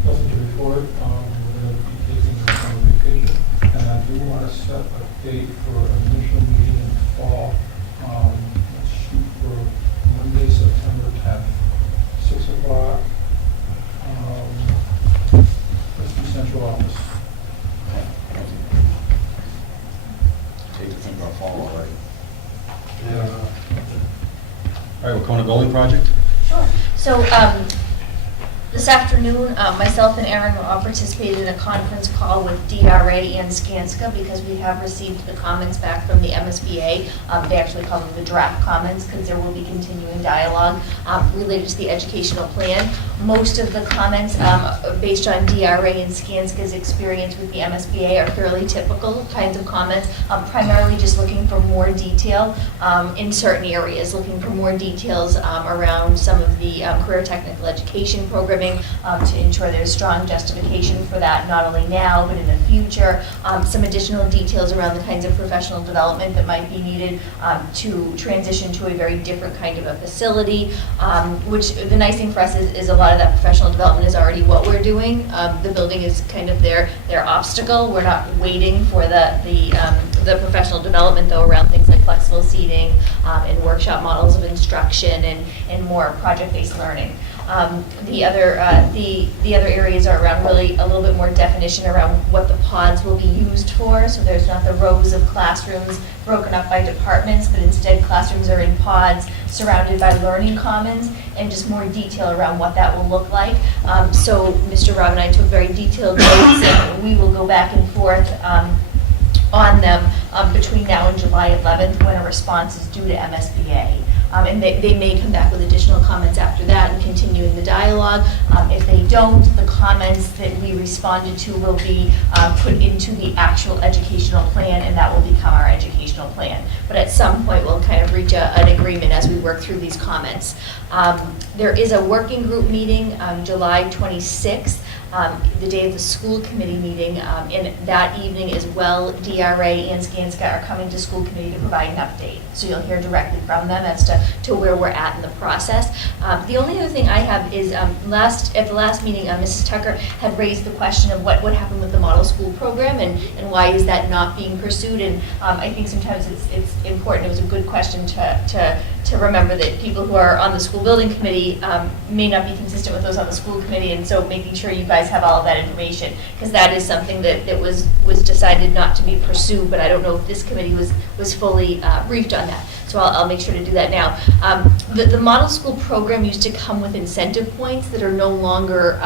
Nothing to report. We're going to be taking a summer vacation, and I do want to set a date for an initial meeting in the fall. Yeah. All right, Wacona Building Project? Sure. So this afternoon, myself and Aaron will all participate in a conference call with DRA and Skanska because we have received the comments back from the MSBA. They actually call them the draft comments because there will be continuing dialogue related to the educational plan. Most of the comments based on DRA and Skanska's experience with the MSBA are fairly typical kinds of comments, primarily just looking for more detail in certain areas, looking for more details around some of the career technical education programming to ensure there's strong justification for that, not only now, but in the future. Some additional details around the kinds of professional development that might be needed to transition to a very different kind of a facility, which the nice thing for us is a lot of that professional development is already what we're doing. The building is kind of their obstacle. We're not waiting for the professional development, though, around things like flexible seating and workshop models of instruction and more project-based learning. The other areas are around really a little bit more definition around what the pods will be used for. So there's not the rows of classrooms broken up by departments, but instead classrooms are in pods surrounded by learning commons, and just more detail around what that will look like. So Mr. Rob and I took very detailed notes, and we will go back and forth on them between now and July 11th when a response is due to MSBA. And they may come back with additional comments after that and continuing the dialogue. If they don't, the comments that we responded to will be put into the actual educational plan, and that will become our educational plan. But at some point, we'll kind of reach an agreement as we work through these comments. There is a working group meeting July 26th. The day of the school committee meeting, and that evening as well, DRA and Skanska are coming to school committee to provide an update. So you'll hear directly from them as to where we're at in the process. The only other thing I have is at the last meeting, Mrs. Tucker had raised the question of what happened with the model school program and why is that not being pursued. And I think sometimes it's important. It was a good question to remember that people who are on the school building committee may not be consistent with those on the school committee, and so making sure you guys have all of that information, because that is something that was decided not to be pursued, but I don't know if this committee was fully briefed on that. So I'll make sure to do that now. The model school program used to come with incentive points that are no longer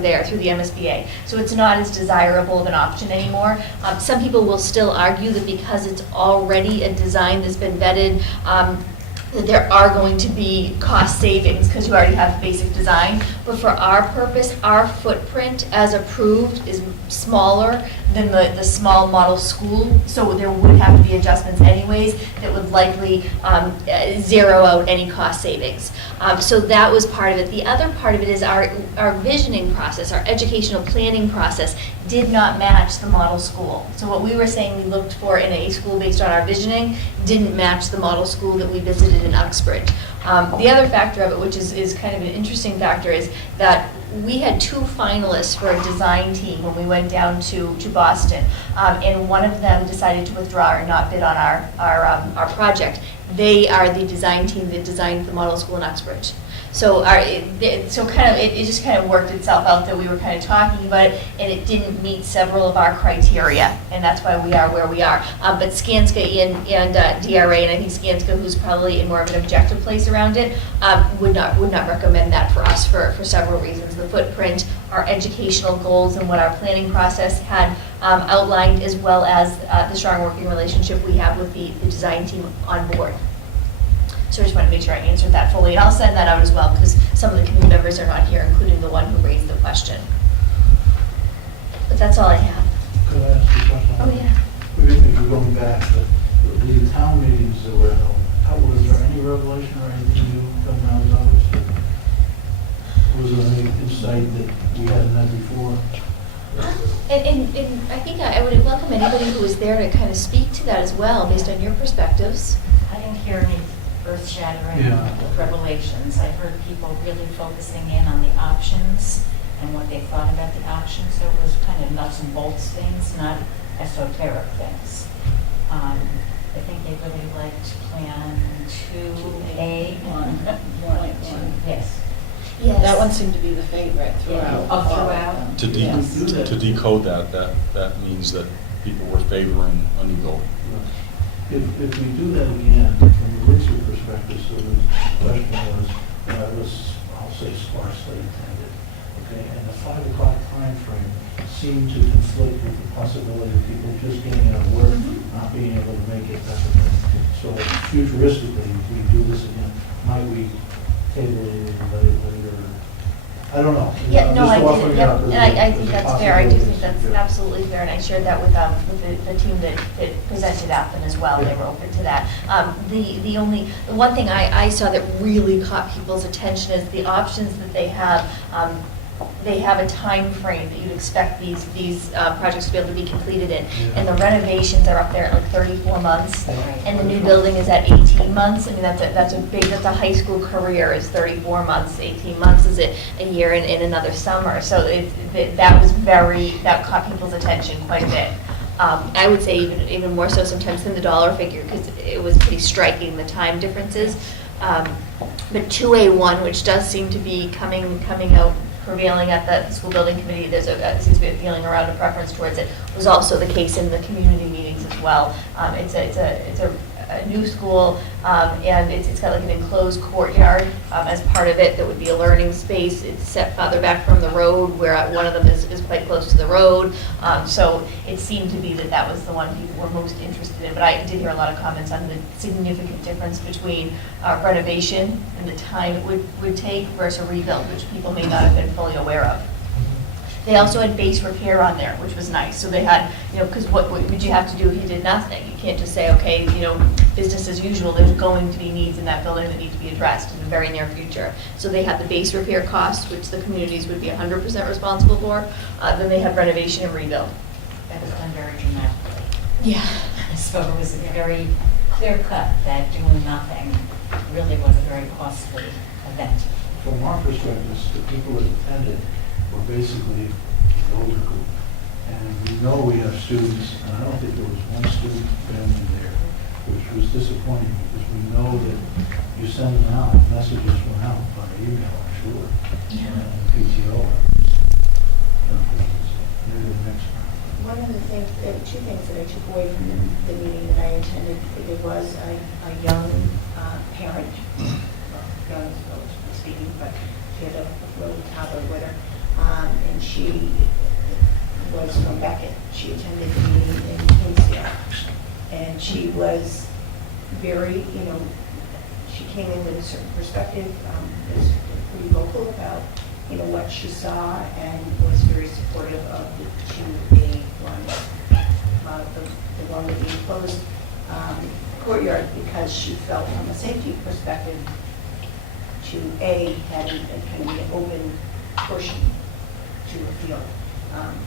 there through the MSBA. So it's not as desirable of an option anymore. Some people will still argue that because it's already a design that's been vetted, that there are going to be cost savings because you already have the basic design. But for our purpose, our footprint as approved is smaller than the small model school. So there would have to be adjustments anyways that would likely zero out any cost savings. So that was part of it. The other part of it is our visioning process, our educational planning process did not match the model school. So what we were saying we looked for in a school based on our visioning didn't match the model school that we visited in Uxbridge. The other factor of it, which is kind of an interesting factor, is that we had 2 finalists for a design team when we went down to Boston, and one of them decided to withdraw or not bid on our project. They are the design team that designed the model school in Uxbridge. So it just kind of worked itself out that we were kind of talking about it, and it didn't meet several of our criteria, and that's why we are where we are. But Skanska and DRA, and I think Skanska, who's probably in more of an objective place around it, would not recommend that for us for several reasons. The footprint, our educational goals, and what our planning process had outlined, as well as the strong working relationship we have with the design team on board. So I just wanted to make sure I answered that fully, and I'll send that out as well because some of the committee members are not here, including the one who raised the question. But that's all I have. Could I ask you a question? Oh, yeah. We didn't think we were going back, but the town meetings that were held, was there any revelation or anything new coming out of those? Was there any insight that we hadn't had before? And I think I would welcome anybody who was there to kind of speak to that as well, based on your perspectives. I didn't hear any earth-shattering revelations. I heard people really focusing in on the options and what they thought about the options. So it was kind of nuts and bolts things, not esoteric things. I think they really liked Plan 2A. 1.2. Yes. Yes. That one seemed to be the favorite throughout. Oh, throughout? To decode that means that people were favoring a new building. If we do that again, from the Lindsay perspective, so the question was, it was, I'll say sparsely attended, okay? And the 5 o'clock time frame seemed to conflict with the possibility of people just getting out of work, not being able to make it, that sort of thing. So futuristically, if we do this again, might we table it later? I don't know. Yeah, no, Just I offering did, it yep, up as and a- I as think a that's fair, I do think possibility. that's absolutely fair, and I shared that with the team that presented at them as well, they were open to that. The one thing I saw that really caught people's attention is the options that they have. They have a time frame that you'd expect these projects to be able to be completed in. And the renovations are up there at like 34 months, and the new building is at 18 months. I mean, that's a high school career is 34 months, 18 months is a year in another summer. So that caught people's attention quite a bit. I would say even more so sometimes than the dollar figure, because it was pretty striking, the time differences. But 2A1, which does seem to be coming out prevailing at the school building committee, there seems to be a feeling around a preference towards it, was also the case in the community meetings as well. It's a new school, and it's got like an enclosed courtyard as part of it that would be a learning space. It's set farther back from the road, where one of them is quite close to the road. So it seemed to be that was the one people were most interested in. But I did hear a lot of comments on the significant difference between renovation and the time it would take versus a rebuild, which people may not have been fully aware of. They also had base repair on there, which was nice. So they had, because what would you have to do if you did nothing? You can't just say, okay, business as usual. There's going to be needs in that building that need to be addressed in the very near future. So they had the base repair costs, which the communities would be 100% responsible for. Then they had renovation and rebuild. That was done very dramatically. Yeah. So it was very clear cut that doing nothing really was a very costly event. From our perspective, the people that attended were basically the older group. And we know we have students, and I don't think there was one student family there, which was disappointing, because we know that you send them out, messages went out by email, I'm sure. Yeah. And PTO. Maybe the next one. One of the things, two things that I took away from the meeting that I attended, there was a young parent, well, young is relatively speaking, but she had a little toddler with her, and she was from Beckett. She attended the meeting in Kinsdale, and she was very, she came in with a certain perspective, was pretty vocal about, what she saw, and was very supportive of the 2A1, the one with the enclosed courtyard, because she felt from a safety perspective, 2A had a kind of an open portion to a field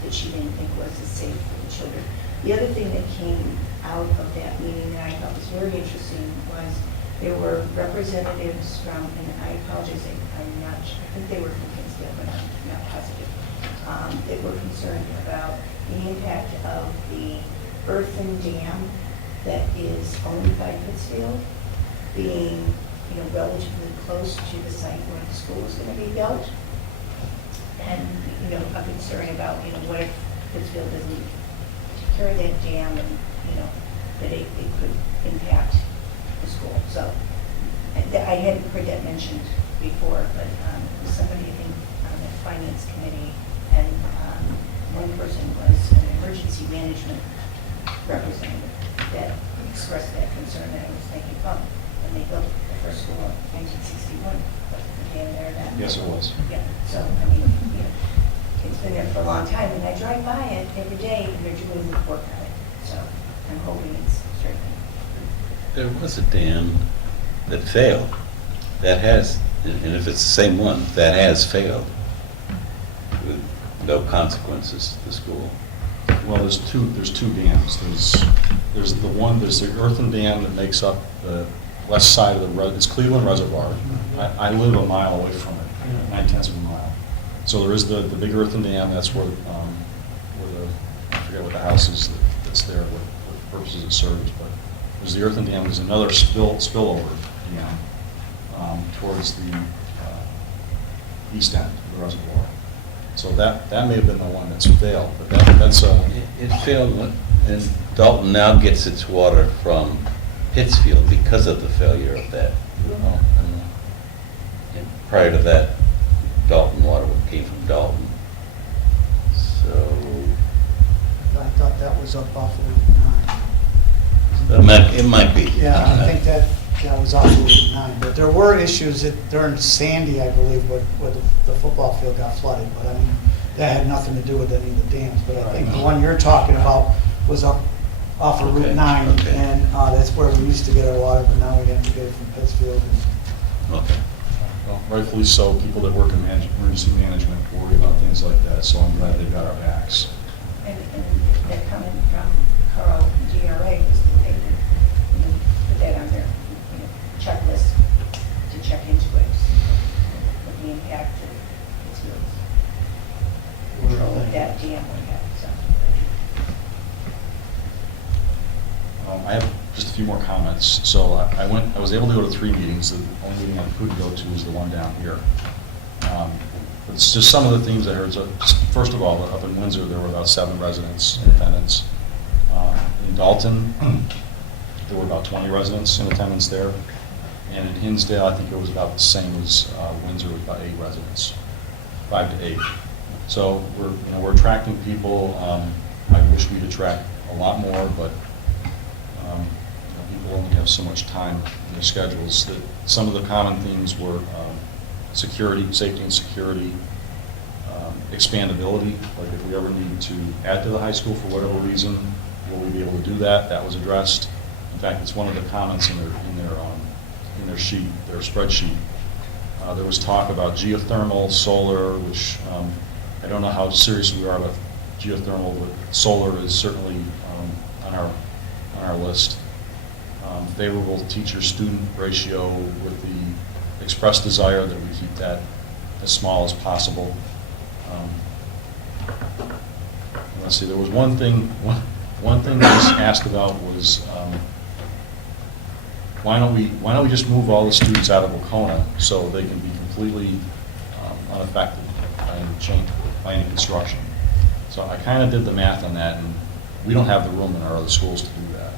that she didn't think was as safe for the children. The other thing that came out of that meeting that I thought was very interesting was there were representatives from, and I apologize, I'm not sure, I think they were from Kinsdale, but I'm not positive, that were concerned about the impact of the earthen dam that is owned by Pittsfield being, relatively close to the site where the school is going to be built. And, a concern about, what if Pittsfield doesn't take care of that dam, and, that it could impact the school. So I hadn't heard that mentioned before, but somebody, I think, on the finance committee, and one person was an emergency management representative that expressed that concern that I was thinking of when they built the first school in 1961. But the dam there then. Yes, it was. Yeah, so, it's been there for a long time, and I drive by it every day, and they're doing work on it. So I'm hoping it's straightened. There was a dam that failed. That has, and if it's the same one, that has failed with no consequences to the school. Well, there's two dams. There's the earthen dam that makes up the west side of the it's Cleveland Reservoir. I live a mile away from it, 9/10 of a mile. So there is the big earthen dam. That's where I forget what the house is that's there, what purposes it serves. But there's the earthen dam. There's another spillover dam towards the east end of the reservoir. So that may have been the one that's failed, but that's It failed And Dalton now gets its water from Pittsfield because of the failure of that. And prior to that, Dalton water came from Dalton. So, I thought that was up off of Route 9. it might be. Yeah, I think that was off of Route 9. But there were issues during Sandy, I believe, where the football field got flooded. But I mean, that had nothing to do with any of the dams. But I think the one you're talking about was up off of Route 9. Okay. And that's where we used to get our water, but now we have to get it from Pittsfield. Okay. Well, rightfully so, people that work in emergency management worry about things like that, so I'm glad they've got our backs. And they're coming from Carl GRA, because they put that on their checklist to check into it, what the impact of Pittsfield's control of that dam would have, so. I have just a few more comments. So I was able to go to 3 meetings. The only meeting I could go to is the one down here. It's just some of the themes I heard. So first of all, up in Windsor, there were about 7 residents in attendance. In Dalton, there were about 20 residents in attendance there. And in Hinsdale, I think it was about the same as Windsor, with about 8 residents, 5 to 8. So we're attracting people. I wish we'd attract a lot more, but people only have so much time in their schedules. That some of the common themes were security, safety and security, expandability. Like if we ever need to add to the high school for whatever reason, will we be able to do that? That was addressed. In fact, it's one of the comments in their sheet, their spreadsheet. There was talk about geothermal, solar, which I don't know how serious we are about geothermal, but solar is certainly on our list. Favorable teacher-student ratio, with the expressed desire that we keep that as small as possible. Let's see, there was one thing that was asked about was why don't we just move all the students out of Wacona so they can be completely unaffected by any construction. So I kind of did the math on that, and we don't have the room in our other schools to do that.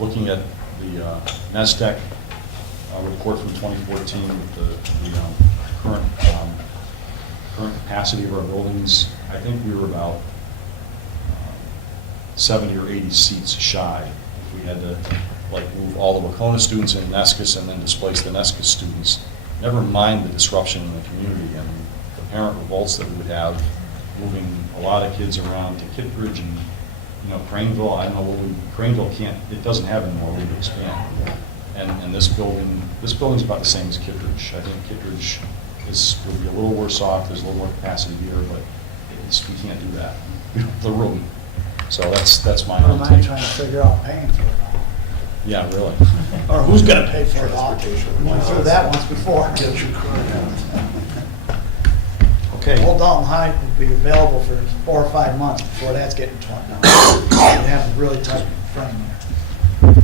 Looking at the NESDEC report from 2014 with the current capacity of our buildings, I think we were about 70 or 80 seats shy. If we had to move all the Wacona students in Nescus and then displace the Nescus students, never mind the disruption in the community and the parent revolts that we would have moving a lot of kids around to Kittredge and Craneville. I don't know Craneville can't, it doesn't have any more room to expand. And this building's about the same as Kittredge. I think Kittredge would be a little worse off. There's a little more capacity here, but we can't do that. We don't have the room. So that's my own I'm take. trying to figure out paying for it. Yeah, really. Or who's going to pay for it all? We went through that once before. Okay. Old Dalton High will be available for 4 or 5 months before that's getting torn down. We have a really tight frame there.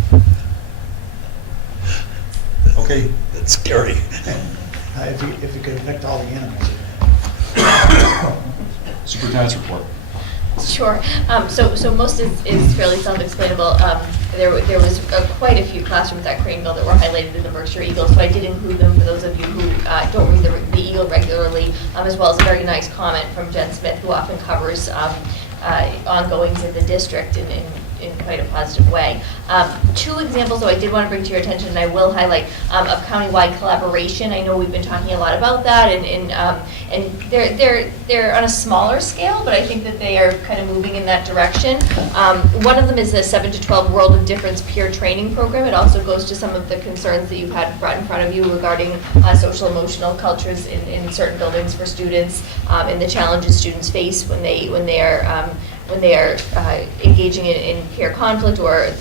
Okay. That's scary. If you could evict all the animals. Superintendent's report. Sure. So most is fairly self-explainable. There was quite a few classrooms at Craneville that were highlighted in the Berkshire Eagle, so I did include them for those of you who don't read the Eagle regularly, as well as a very nice comment from Jen Smith, who often covers ongoings in the district in quite a positive way. 2 examples, though, I did want to bring to your attention, and I will highlight, of countywide collaboration. I know we've been talking a lot about that, and they're on a smaller scale, but I think that they are kind of moving in that direction. One of them is the 7 to 12 World of Difference peer training program. It also goes to some of the concerns that you've had brought in front of you regarding social emotional cultures in certain buildings for students, and the challenges students face when they are engaging in peer conflict, or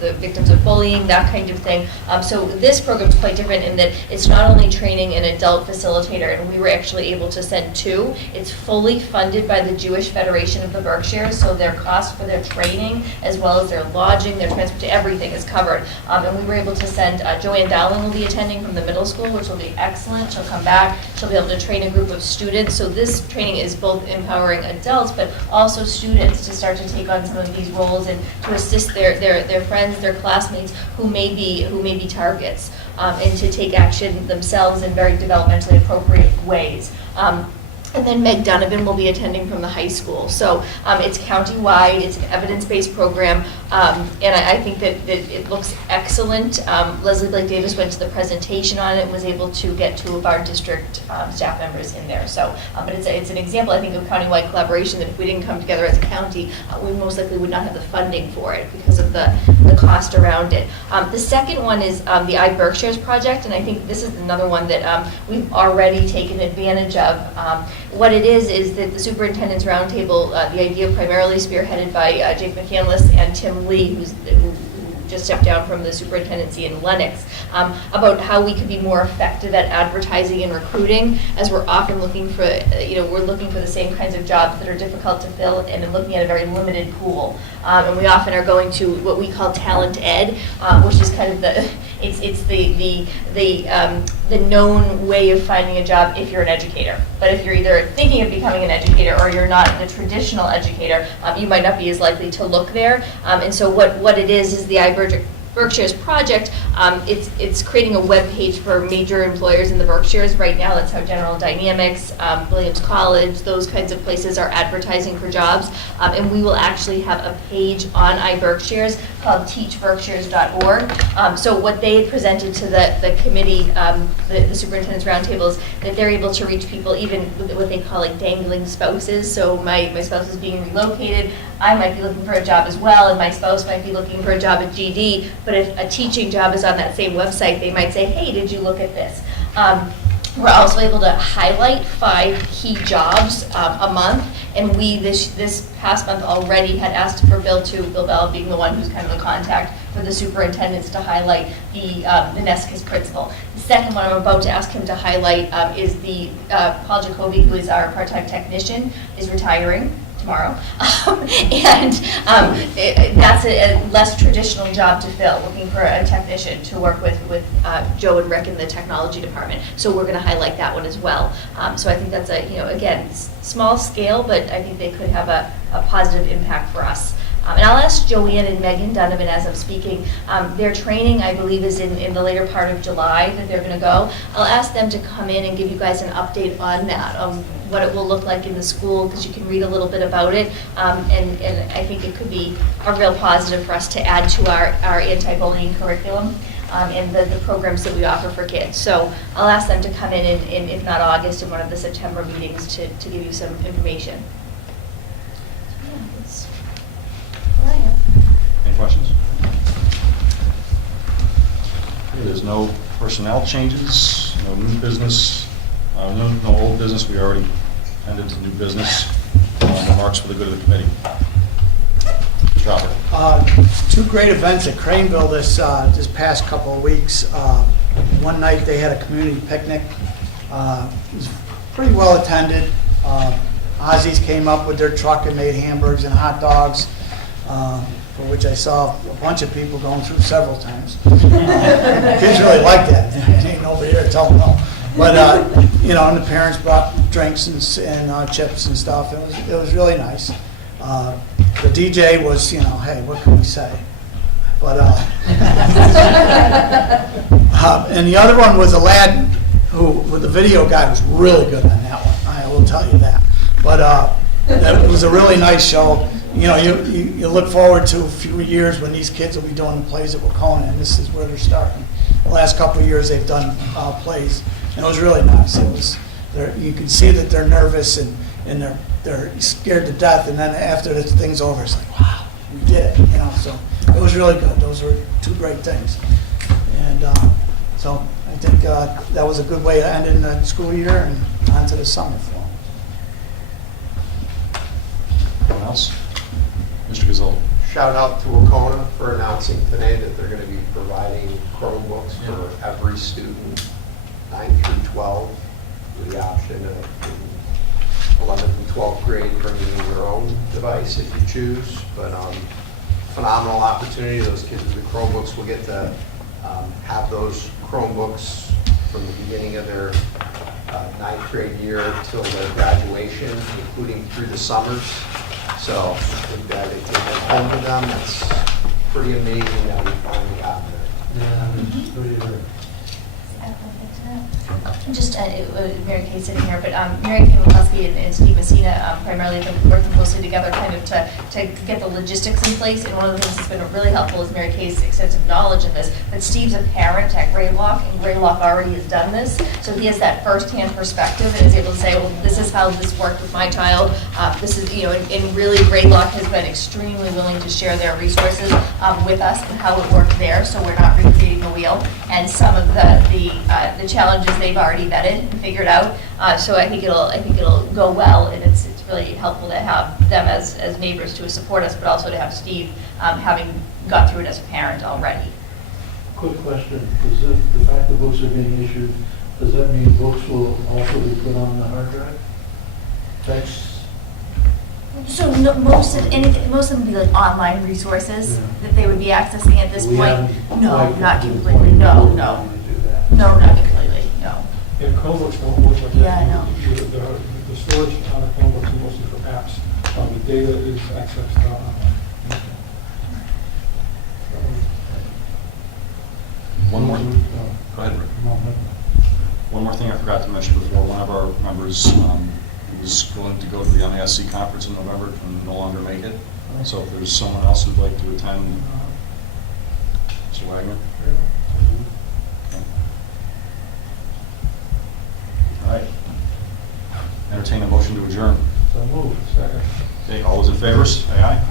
the victims of bullying, that kind of thing. So this program is quite different in that it's not only training an adult facilitator, and we were actually able to send 2. It's fully funded by the Jewish Federation of the Berkshires, so their cost for their training, as well as their lodging, their transport, everything is covered. And we were able to send, Joanne Dowling will be attending from the middle school, which will be excellent. She'll come back, she'll be able to train a group of students. So this training is both empowering adults, but also students to start to take on some of these roles and to assist their friends, their classmates who may be targets, and to take action themselves in very developmentally appropriate ways. And then Meg Donovan will be attending from the high school. So it's county-wide, it's an evidence-based program, and I think that it looks excellent. Leslie Blake Davis went to the presentation on it and was able to get 2 of our district staff members in there. So, but it's an example, I think, of county-wide collaboration that if we didn't come together as a county, we most likely would not have the funding for it because of the cost around it. The second one is the iBerkshires project, and I think this is another one that we've already taken advantage of. What it is that the Superintendent's Roundtable, the idea primarily spearheaded by Jake McCandless and Tim Lee, who just stepped down from the superintendency in Lenox, about how we could be more effective at advertising and recruiting, as we're often looking for, we're looking for the same kinds of jobs that are difficult to fill and then looking at a very limited pool. And we often are going to what we call talent ed, which is kind of the known way of finding a job if you're an educator. But if you're either thinking of becoming an educator or you're not the traditional educator, you might not be as likely to look there. And so what it is the Berkshires project. It's creating a web page for major employers in the Berkshires. Right now, that's how General Dynamics, Williams College, those kinds of places are advertising for jobs. And we will actually have a page on iBerkshires called teachberkshires.org. So what they had presented to the committee, the superintendent's roundtable, is that they're able to reach people even with what they call like dangling spouses. So my spouse is being relocated. I might be looking for a job as well, and my spouse might be looking for a job at GD. But if a teaching job is on that same website, they might say, hey, did you look at this? We're also able to highlight 5 key jobs a month, and we this past month already had asked for Bill Bell being the one who's kind of the contact for the superintendents to highlight the NESCIS principal. The second one I'm about to ask him to highlight is the Paul Jacoby, who is our part-time technician, is retiring tomorrow, and that's a less traditional job to fill, looking for a technician to work with Joe and Rick in the technology department. So we're going to highlight that one as well. So I think that's again, small scale, but I think they could have a positive impact for us. And I'll ask Joanne and Megan Donovan as I'm speaking. Their training, I believe, is in the later part of July that they're going to go. I'll ask them to come in and give you guys an update on that, what it will look like in the school, because you can read a little bit about it. And I think it could be a real positive for us to add to our anti-bullying curriculum and the programs that we offer for kids. So I'll ask them to come in, if not August, in one of the September meetings to give you some information. Any questions? Okay, there's no personnel changes, no new business, no old business. We already ended to new business. Remarks for the good of the committee. Mr. Albert. 2 great events at Craneville this past couple of weeks. One night they had a community picnic. It was pretty well attended. Aussies came up with their truck and made hamburgers and hot dogs, for which I saw a bunch of people going through several times. Kids really like that. There ain't nobody here to tell them no. But, and the parents brought drinks and chips and stuff. It was really nice. The DJ was, hey, what can we say? But, and the other one was Aladdin, who the video guy was really good on that one. I will tell you that. But it was a really nice show. You look forward to a few years when these kids will be doing the plays at Wacona, and this is where they're starting. The last couple of years they've done plays, and it was really nice. You can see that they're nervous and they're scared to death, and then after the thing's over, it's like, wow, we did it. So it was really good. Those were 2 great things, and so I think that was a good way to end in the school year and on to the summer for them. Anyone else? Mr. Gazzola. shout out to Wacona for announcing today that they're going to be providing Chromebooks for every student, 9 through 12, with the option of 11th and 12th grade bringing in your own device if you choose. But phenomenal opportunity. Those kids with the Chromebooks will get to have those Chromebooks from the beginning of their 9th grade year till their graduation, including through the summers. So if they take them home with them, it's pretty amazing that we finally got there. Yeah, it's pretty good. Just, Mary Kay sitting here, but Mary Kay McCluskey and Steve Messina primarily have been working closely together kind of to get the logistics in place. And one of the things that's been really helpful is Mary Kay's extensive knowledge of this. But Steve's a parent at Greylock, and Greylock already has done this. So he has that firsthand perspective and is able to say, well, this is how this worked with my child. This is, and really Greylock has been extremely willing to share their resources with us and how it worked there. So we're not recreating the wheel. And some of the challenges they've already vetted and figured out. So I think it'll go well, and it's really helpful to have them as neighbors to support us, but also to have Steve having gone through it as a parent already. Quick question, is the fact that books are being issued, does that mean books will also be put on the hard drive? Texts? So no, most of them would be like online resources that they would be accessing at this We point. haven't No, quite not to the completely. point No, where no, we do that. no, not completely. No. Yeah, Chromebooks won't work like that. Yeah, I know. The storage on the Chromebooks is mostly for apps. The data is accessed online. One more, go ahead, Rick. One more thing I forgot to mention before. One of our members was going to go to the MASC conference in November, can no longer make it. So if there's someone else who'd like to attend, Mr. Wagner? Okay. All right. Entertain a motion to adjourn. So move, second. Okay, all those in favor, say aye.